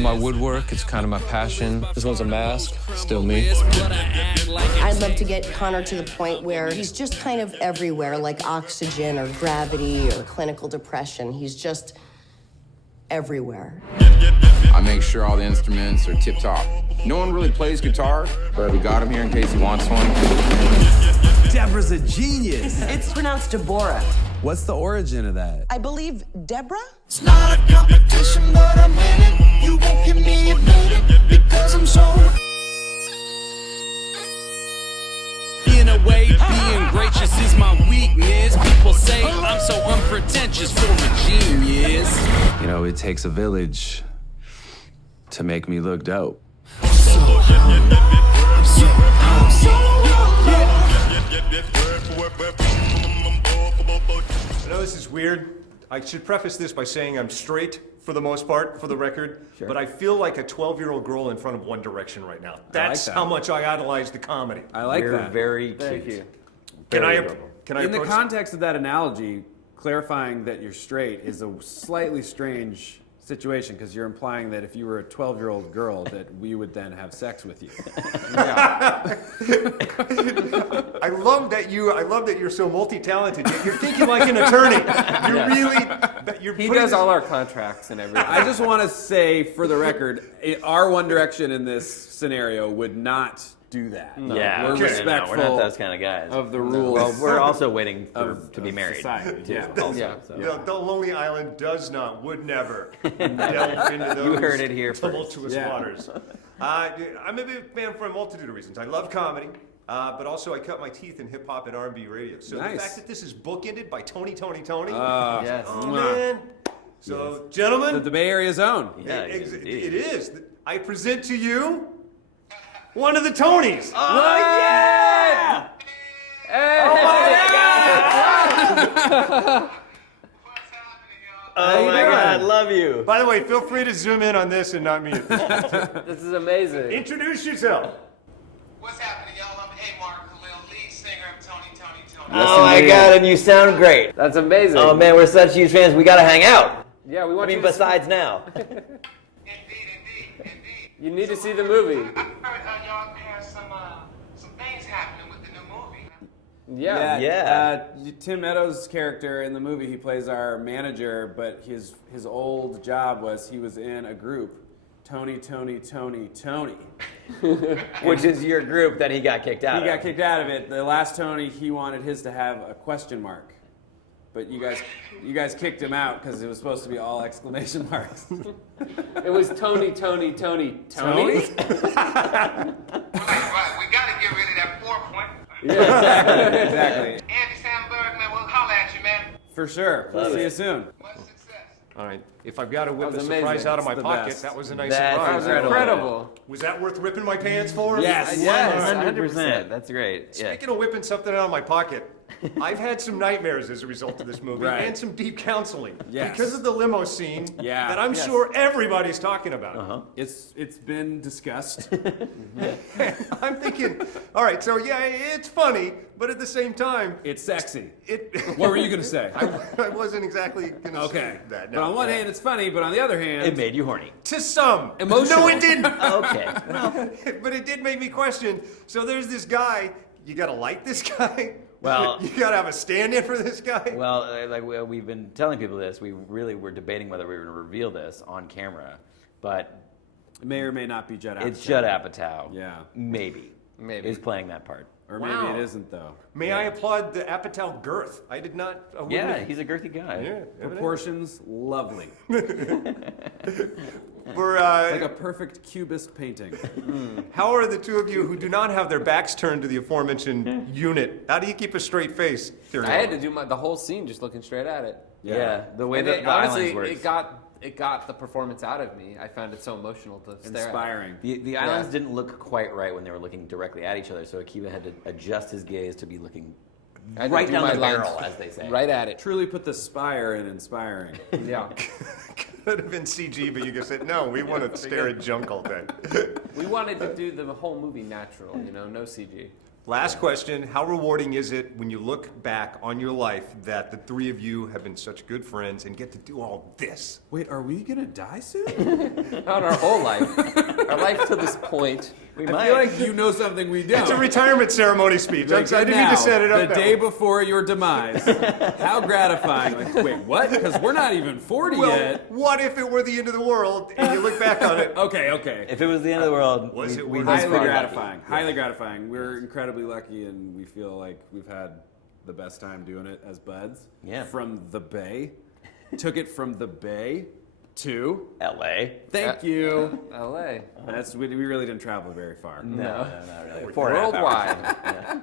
All my woodwork, it's kind of my passion. This one's a mask, still me. I'd love to get Connor to the point where he's just kind of everywhere, like oxygen or gravity or clinical depression. He's just everywhere. I make sure all the instruments are tip-top. No one really plays guitar, but we got him here in case he wants one. Deborah's a genius. It's pronounced Deborah. What's the origin of that? I believe Deborah? It's not a competition, but I'm winning. You won't give me a beating because I'm so. In a way, being gracious is my weakness. People say I'm so unpretentious for a genius. You know, it takes a village to make me look dope. I know this is weird. I should preface this by saying I'm straight for the most part, for the record, but I feel like a 12-year-old girl in front of One Direction right now. That's how much I idolize the comedy. I like You're that. very cute. Thank you. Can I In the approach- context of that analogy, clarifying that you're straight is a slightly strange situation because you're implying that if you were a 12-year-old girl that we would then have sex with you. I love that you're so multi-talented. You're thinking like an attorney. He does all our contracts and everything. I just want to say, for the record, our One Direction in this scenario would not do that. Yeah, we're okay. respectful No, we're not those kind of guys. of the rules. Well, we're also waiting to be married. Society, too, yeah. also, Yeah. so. The Lonely Island would never delve into those You heard it here first. tumultuous Yeah. waters. I'm a big fan for a multitude of reasons. I love comedy, but also I cut my teeth in hip hop and R&B radio. So the Nice. fact that this is bookended by Tony Toni Tone, Yes. man. So, gentlemen, The Bay Area zone. Yeah, it is. I present to you one of the Tonys. Oh, yeah! Oh my God, love you. By the way, feel free to zoom in on this and not me. This is amazing. Introduce yourself. What's happening, y'all? I'm Mark Khalil, lead singer of Tony Toni Tone. Oh my God, and you sound great. That's amazing. Oh man, we're such huge fans. We gotta hang out. Yeah, we want I mean, besides now. Indeed. You need to see the movie. I heard y'all have some things happening with the new movie. Yeah. Yeah. Tim Meadows' character in the movie, he plays our manager, but his old job was he was in a group, Tony Toni Tone. Which is your group that he got kicked out of. He got kicked out of it. The last Tony, he wanted his to have a question mark. But you guys kicked him out because it was supposed to be all exclamation marks. It was Tony. Tony? Right, we gotta get rid of that 4 point. Exactly. Andy Samberg, man, we'll holler at you, man. For sure. We'll see you soon. Much success. All right. If I've got to whip a That was surprise amazing. out of my It's the pocket, best. that was a nice That's surprise. Incredible. Was that worth ripping my pants for? Yes. 100%. That's great. Yeah. Speaking of whipping something out of my pocket, I've had some nightmares as a result of this movie Right. and some deep counseling Yes. because of the limo scene Yeah. that I'm Yes. sure everybody's talking about. It's been discussed. I'm thinking, all right, so yeah, it's funny, but at the same time, It's sexy. it. What were you going to say? I wasn't exactly going to Okay. say that. But on one hand, it's funny, but on the other hand, It made you horny. To some. Emotional. No, it didn't. Okay. But it did make me question. So there's this guy. You gotta like this guy. Well- you gotta have a stand-in for this guy. Well, we've been telling people this. We really were debating whether we were going to reveal this on camera, but it may or may not be Judd Apatow. it's Judd Apatow. Yeah. Maybe. Is playing that part. Or Wow. maybe it isn't, though. May I applaud the Apatow girth? I did not. I wouldn't Yeah, have- he's a girthy guy. Yeah. Proportions, lovely. For Like a perfect cubist painting. how are the two of you who do not have their backs turned to the aforementioned unit? How do you keep a straight face? I had to do the whole scene just looking straight at it. Yeah, the way And that it, the honestly, islands works. it got the performance out of me. I found it so emotional to stare at. Inspiring. The islands didn't look quite right when they were looking directly at each other, so Akiva had to adjust his gaze to be looking I had to right do down my the lines barrel, as they say. Right at it. Truly put the spire in inspiring. Yeah. Could have been CG, but you just said no. We want to stare at junk all day. We wanted to do the whole movie natural, no CG. Last question, how rewarding is it when you look back on your life that the three of you have been such good friends and get to do all this? Wait, are we gonna die soon? Not our whole life. Our life to this point. We I might. feel like you know something we don't. It's a retirement ceremony speech. I didn't mean to set it up the that day way. before your demise. How gratifying. Like, wait, what? Because we're not even 40 Well, yet. what if it were the end of the world and you look back on it? Okay. If it was the end of the world, Was it we worth just Highly felt gratifying. Highly gratifying. We're incredibly lucky, and we feel like we've had the best time doing it as buds. Yeah. From the Bay. Took it from the Bay to L.A. Thank you. LA. We really didn't travel very far. No, not really. Worldwide. Yeah.